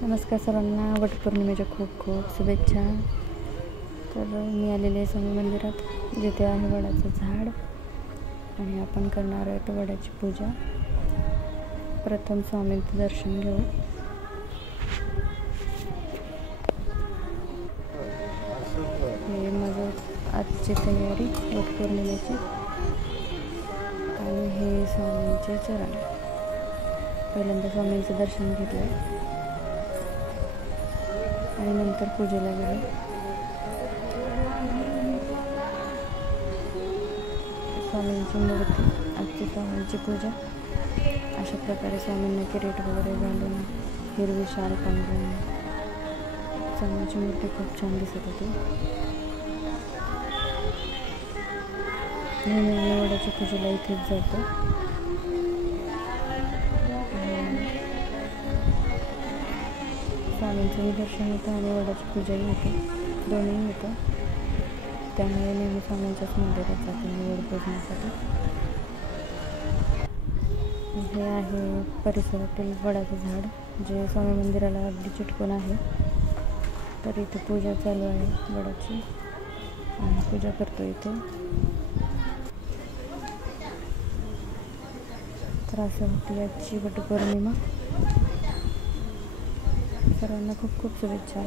नमस्कार सर्वांना, वटपौर्णिमेच्या खूप खूप शुभेच्छा. तर मी आलेले आहे स्वामी मंदिरात, जिथे आहे वडाचं झाड आणि आपण करणार आहोत वडाची पूजा. प्रथम स्वामींचं दर्शन घेऊ. हे माझं आजची तयारी वटपौर्णिमेची आणि हे स्वामींचे चरण. पहिल्यांदा स्वामींचं दर्शन घेतलं आणि नंतर पूजेला गेलो. स्वामींची मूर्ती, आजची स्वामींची पूजा. अशा प्रकारे स्वामींना किरीट वगैरे घालून हिरवी शाल पांघरून स्वामींची मूर्ती खूप छान दिसत होती. नेहमी आम्ही वडाच्या पूजेला इथेच जातो. स्वामींचंही दर्शन होतं आणि वडाची पूजाही होती, दोन्ही होतं. त्यामुळे नेहमी स्वामींच्याच मंदिरात जातो मी वड पूजण्यासाठी. हे आहे परिसरातील वडाचं झाड, जे स्वामी मंदिराला अगदी चिटकून आहे. तर इथे पूजा चालू आहे वडाची आणि पूजा करतो इथे. तर असं होती आजची वटपौर्णिमा. सर्वांना खूप खूप शुभेच्छा.